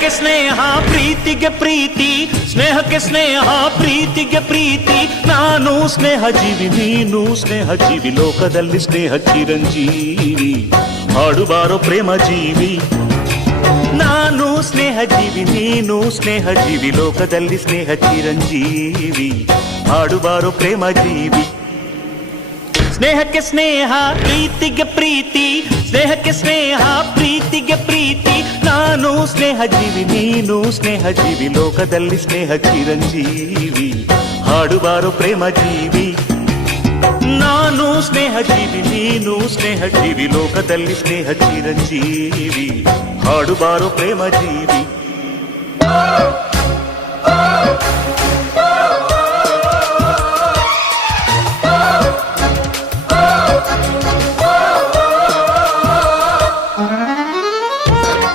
ಸ್ನೇಹಕ್ಕೆ ಸ್ನೇಹ ಪ್ರೀತಿಗೆ ಪ್ರೀತಿ, ಸ್ನೇಹಕ್ಕೆ ಸ್ನೇಹ ಪ್ರೀತಿಗೆ ಪ್ರೀತಿ. ನಾನು ಸ್ನೇಹ ಜೀವಿ, ನೀನು ಸ್ನೇಹ ಜೀವಿ, ಲೋಕದಲ್ಲಿ ಸ್ನೇಹ ಚಿರಂಜೀವಿ. ಹಾಡುಬಾರೋ ಪ್ರೇಮ ಜೀವಿ. ನಾನು ಸ್ನೇಹ ಜೀವಿ, ನೀನು ಸ್ನೇಹ ಜೀವಿ, ಲೋಕದಲ್ಲಿ ಸ್ನೇಹ ಚಿರಂಜೀವಿ. ಹಾಡುಬಾರೋ ಪ್ರೇಮ ಜೀವಿ. ಸ್ನೇಹಕ್ಕೆ ಸ್ನೇಹ ಪ್ರೀತಿಗೆ ಪ್ರೀತಿ, ಸ್ನೇಹಕ್ಕೆ ಸ್ನೇಹ ಪ್ರೀತಿಗೆ ಪ್ರೀತಿ. ನಾನು ಸ್ನೇಹ ಜೀವಿ, ನೀನು ಸ್ನೇಹ ಜೀವಿ, ಲೋಕದಲ್ಲಿ ಸ್ನೇಹ ಚಿರಂಜೀವಿ. ಹಾಡುಬಾರೋ ಪ್ರೇಮ ಜೀವಿ. ನಾನು ಸ್ನೇಹ ಜೀವಿ, ನೀನು ಸ್ನೇಹ ಜೀವಿ, ಲೋಕದಲ್ಲಿ ಸ್ನೇಹ ಚಿರಂಜೀವಿ. ಹಾಡುಬಾರೋ ಪ್ರೇಮ ಜೀವಿ.